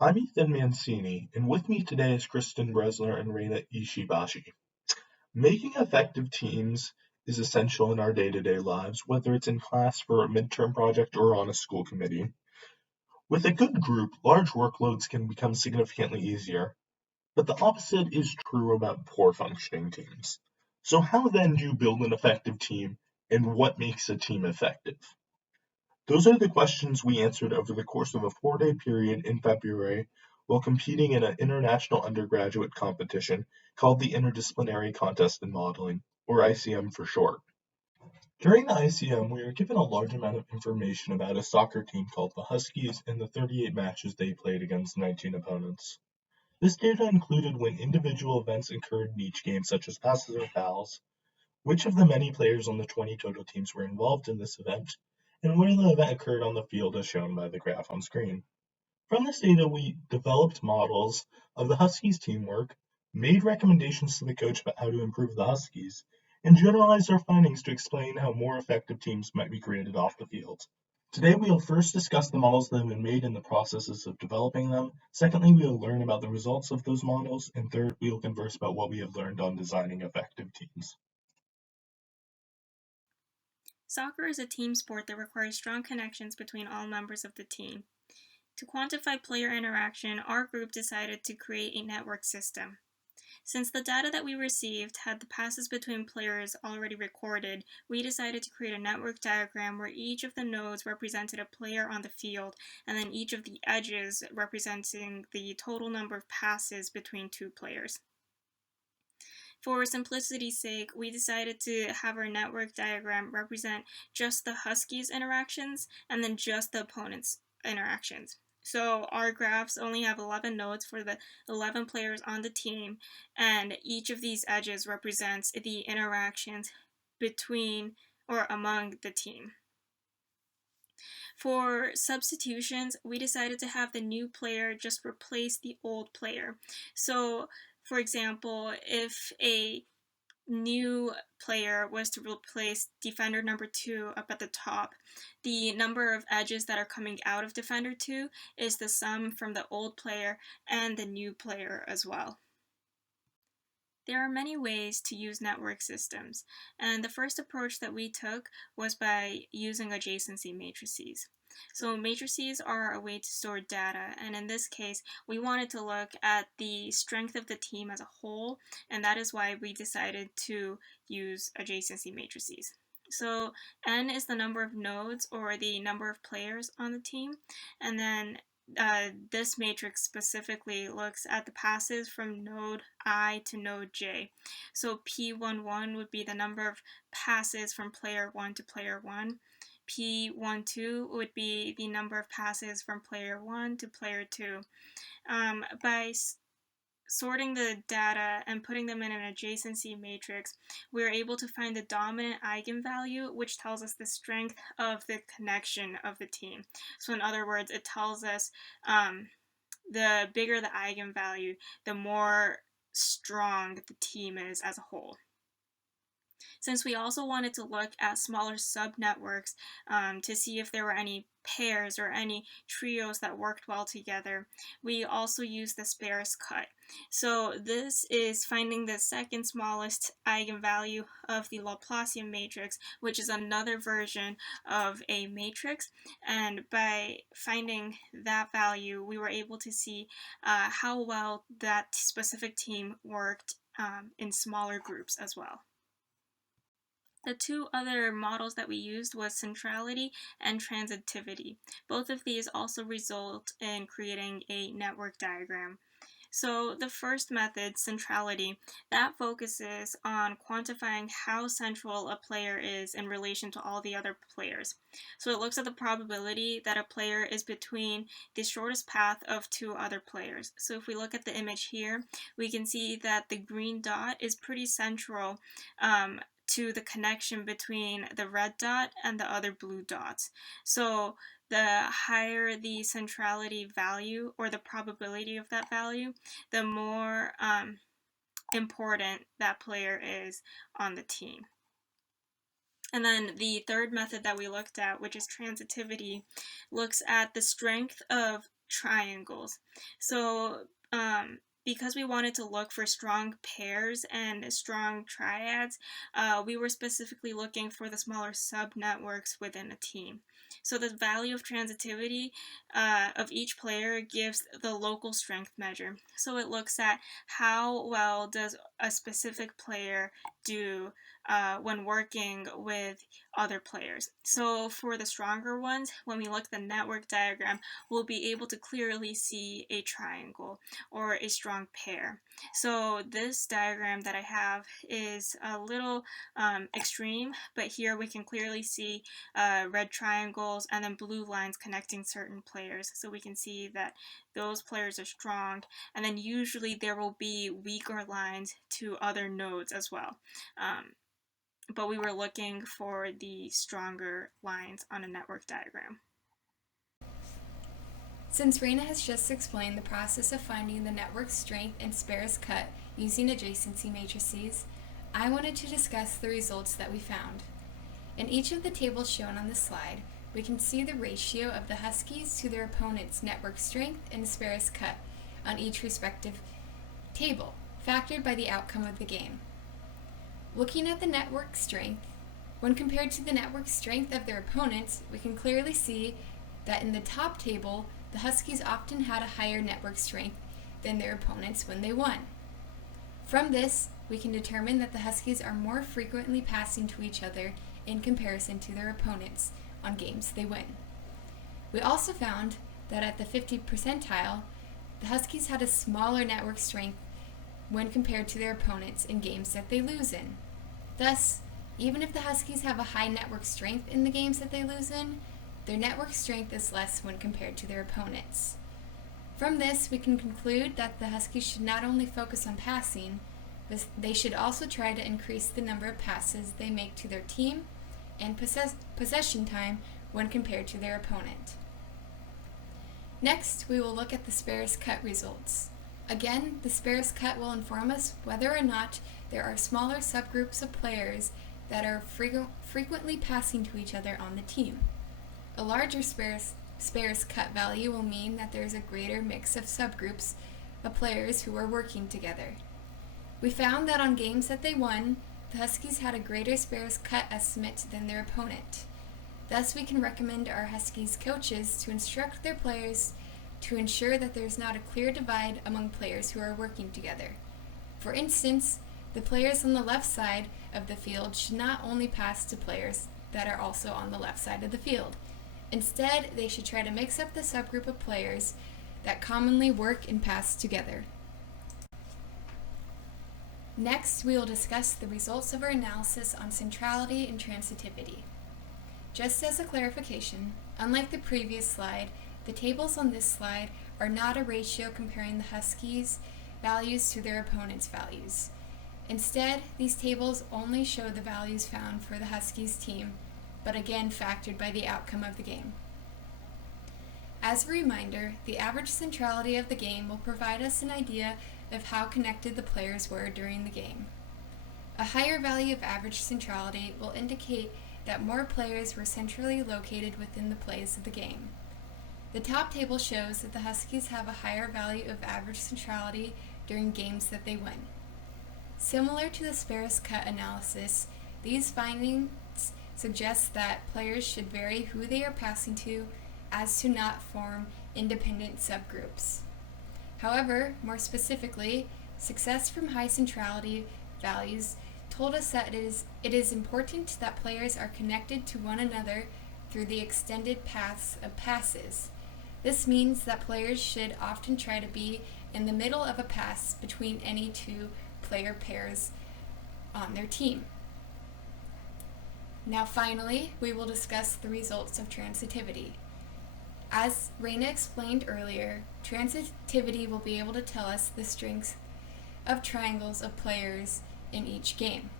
I'm Ethan Mancini, and with me today is Kristen, Bressler, and Reina Ishibashi. Making effective teams is essential in our day-to-day lives, whether it's in class for a midterm project or on a school committee. With a good group, large workloads can become significantly easier, but the opposite is true about poor functioning teams. So how then do you build an effective team, and what makes a team effective? Those are the questions we answered over the course of a 4-day period in February while competing in an international undergraduate competition called the Interdisciplinary Contest in Modeling, or ICM for short. During the ICM, we were given a large amount of information about a soccer team called the Huskies and the 38 matches they played against 19 opponents. This data included when individual events occurred in each game, such as passes or fouls, which of the many players on the 20 total teams were involved in this event, and where the event occurred on the field as shown by the graph on screen. From this data, we developed models of the Huskies' teamwork, made recommendations to the coach about how to improve the Huskies, and generalized our findings to explain how more effective teams might be created off the field. Today, we will first discuss the models that have been made and the processes of developing them. Secondly, we will learn about the results of those models. And third, we will converse about what we have learned on designing effective teams. Soccer is a team sport that requires strong connections between all members of the team. To quantify player interaction, our group decided to create a network system. Since the data that we received had the passes between players already recorded, we decided to create a network diagram where each of the nodes represented a player on the field, and then each of the edges representing the total number of passes between two players. For simplicity's sake, we decided to have our network diagram represent just the Huskies' interactions and then just the opponents' interactions. So our graphs only have 11 nodes for the 11 players on the team, and each of these edges represents the interactions between or among the team. For substitutions, we decided to have the new player just replace the old player. So, for example, if a new player was to replace defender number 2 up at the top, the number of edges that are coming out of defender 2 is the sum from the old player and the new player as well. There are many ways to use network systems, and the first approach that we took was by using adjacency matrices. So matrices are a way to store data, and in this case, we wanted to look at the strength of the team as a whole, and that is why we decided to use adjacency matrices. So n is the number of nodes or the number of players on the team, and then this matrix specifically looks at the passes from node I to node J. So P11 would be the number of passes from player 1 to player 1. P12 would be the number of passes from player 1 to player 2. By sorting the data and putting them in an adjacency matrix, we're able to find the dominant eigenvalue, which tells us the strength of the connection of the team. So in other words, it tells us the bigger the eigenvalue, the more strong the team is as a whole. Since we also wanted to look at smaller subnetworks to see if there were any pairs or any trios that worked well together, we also used the sparest cut. So this is finding the second smallest eigenvalue of the Laplacian matrix, which is another version of a matrix, and by finding that value, we were able to see how well that specific team worked in smaller groups as well. The two other models that we used was centrality and transitivity. Both of these also result in creating a network diagram. So the first method, centrality, that focuses on quantifying how central a player is in relation to all the other players. So it looks at the probability that a player is between the shortest path of two other players. So if we look at the image here, we can see that the green dot is pretty central to the connection between the red dot and the other blue dots. So the higher the centrality value or the probability of that value, the more important that player is on the team. And then the third method that we looked at, which is transitivity, looks at the strength of triangles. So because we wanted to look for strong pairs and strong triads, we were specifically looking for the smaller subnetworks within a team. So the value of transitivity of each player gives the local strength measure. So it looks at how well does a specific player do when working with other players. So for the stronger ones, when we look at the network diagram, we'll be able to clearly see a triangle or a strong pair. So this diagram that I have is a little extreme, but here we can clearly see red triangles and then blue lines connecting certain players. So we can see that those players are strong, and then usually there will be weaker lines to other nodes as well. But we were looking for the stronger lines on a network diagram. Since Reina has just explained the process of finding the network strength and sparest cut using adjacency matrices, I wanted to discuss the results that we found. In each of the tables shown on this slide, we can see the ratio of the Huskies to their opponent's network strength and sparest cut on each respective table, factored by the outcome of the game. Looking at the network strength, when compared to the network strength of their opponents, we can clearly see that in the top table, the Huskies often had a higher network strength than their opponents when they won. From this, we can determine that the Huskies are more frequently passing to each other in comparison to their opponents on games they win. We also found that at the 50th percentile, the Huskies had a smaller network strength when compared to their opponents in games that they lose in. Thus, even if the Huskies have a high network strength in the games that they lose in, their network strength is less when compared to their opponents. From this, we can conclude that the Huskies should not only focus on passing, but they should also try to increase the number of passes they make to their team and possession time when compared to their opponent. Next, we will look at the sparest cut results. Again, the sparest cut will inform us whether or not there are smaller subgroups of players that are frequently passing to each other on the team. A larger sparest cut value will mean that there is a greater mix of subgroups of players who are working together. We found that on games that they won, the Huskies had a greater sparest cut estimate than their opponent. Thus, we can recommend our Huskies coaches to instruct their players to ensure that there is not a clear divide among players who are working together. For instance, the players on the left side of the field should not only pass to players that are also on the left side of the field. Instead, they should try to mix up the subgroup of players that commonly work and pass together. Next, we will discuss the results of our analysis on centrality and transitivity. Just as a clarification, unlike the previous slide, the tables on this slide are not a ratio comparing the Huskies' values to their opponents' values. Instead, these tables only show the values found for the Huskies team, but again factored by the outcome of the game. As a reminder, the average centrality of the game will provide us an idea of how connected the players were during the game. A higher value of average centrality will indicate that more players were centrally located within the plays of the game. The top table shows that the Huskies have a higher value of average centrality during games that they win. Similar to the sparest cut analysis, these findings suggest that players should vary who they are passing to as to not form independent subgroups. However, more specifically, success from high centrality values told us that it is important that players are connected to one another through the extended paths of passes. This means that players should often try to be in the middle of a pass between any two player pairs on their team. Now finally, we will discuss the results of transitivity. As Reina explained earlier, transitivity will be able to tell us the strengths of triangles of players in each game.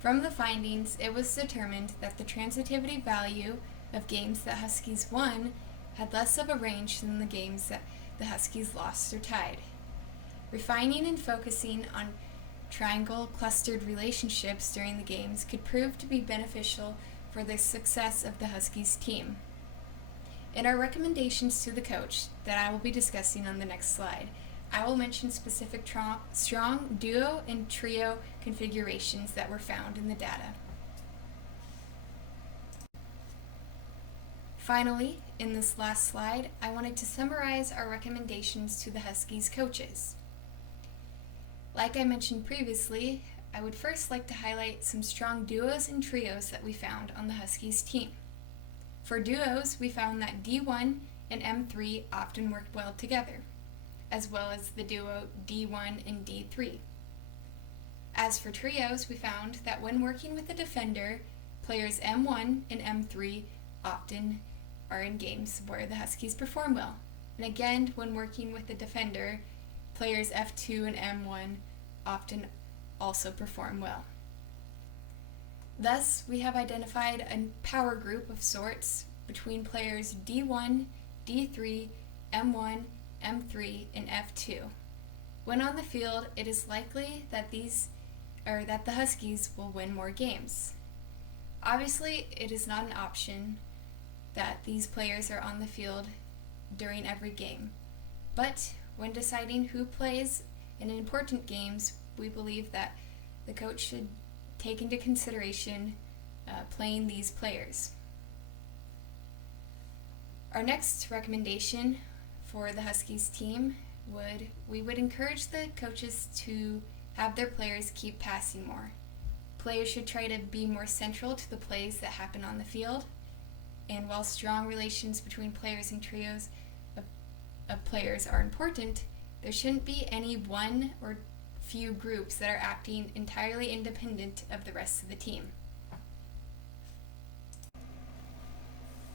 From the findings, it was determined that the transitivity value of games that Huskies won had less of a range than the games that the Huskies lost or tied. Refining and focusing on triangle clustered relationships during the games could prove to be beneficial for the success of the Huskies team. In our recommendations to the coach that I will be discussing on the next slide, I will mention specific strong duo and trio configurations that were found in the data. Finally, in this last slide, I wanted to summarize our recommendations to the Huskies coaches. Like I mentioned previously, I would first like to highlight some strong duos and trios that we found on the Huskies team. For duos, we found that D1 and M3 often worked well together, as well as the duo D1 and D3. As for trios, we found that when working with a defender, players M1 and M3 often are in games where the Huskies perform well. And again, when working with a defender, players F2 and M1 often also perform well. Thus, we have identified a power group of sorts between players D1, D3, M1, M3, and F2. When on the field, it is likely that the Huskies will win more games. Obviously, it is not an option that these players are on the field during every game, but when deciding who plays in important games, we believe that the coach should take into consideration playing these players. Our next recommendation for the Huskies team we would encourage the coaches to have their players keep passing more. Players should try to be more central to the plays that happen on the field, and while strong relations between players and trios of players are important, there shouldn't be any one or few groups that are acting entirely independent of the rest of the team.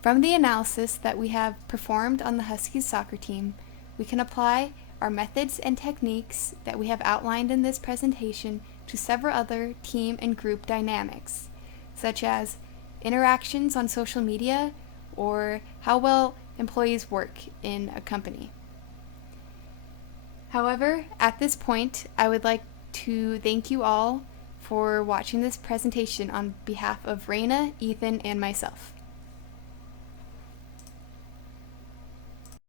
From the analysis that we have performed on the Huskies soccer team, we can apply our methods and techniques that we have outlined in this presentation to several other team and group dynamics, such as interactions on social media or how well employees work in a company. However, at this point, I would like to thank you all for watching this presentation on behalf of Reina, Ethan, and myself.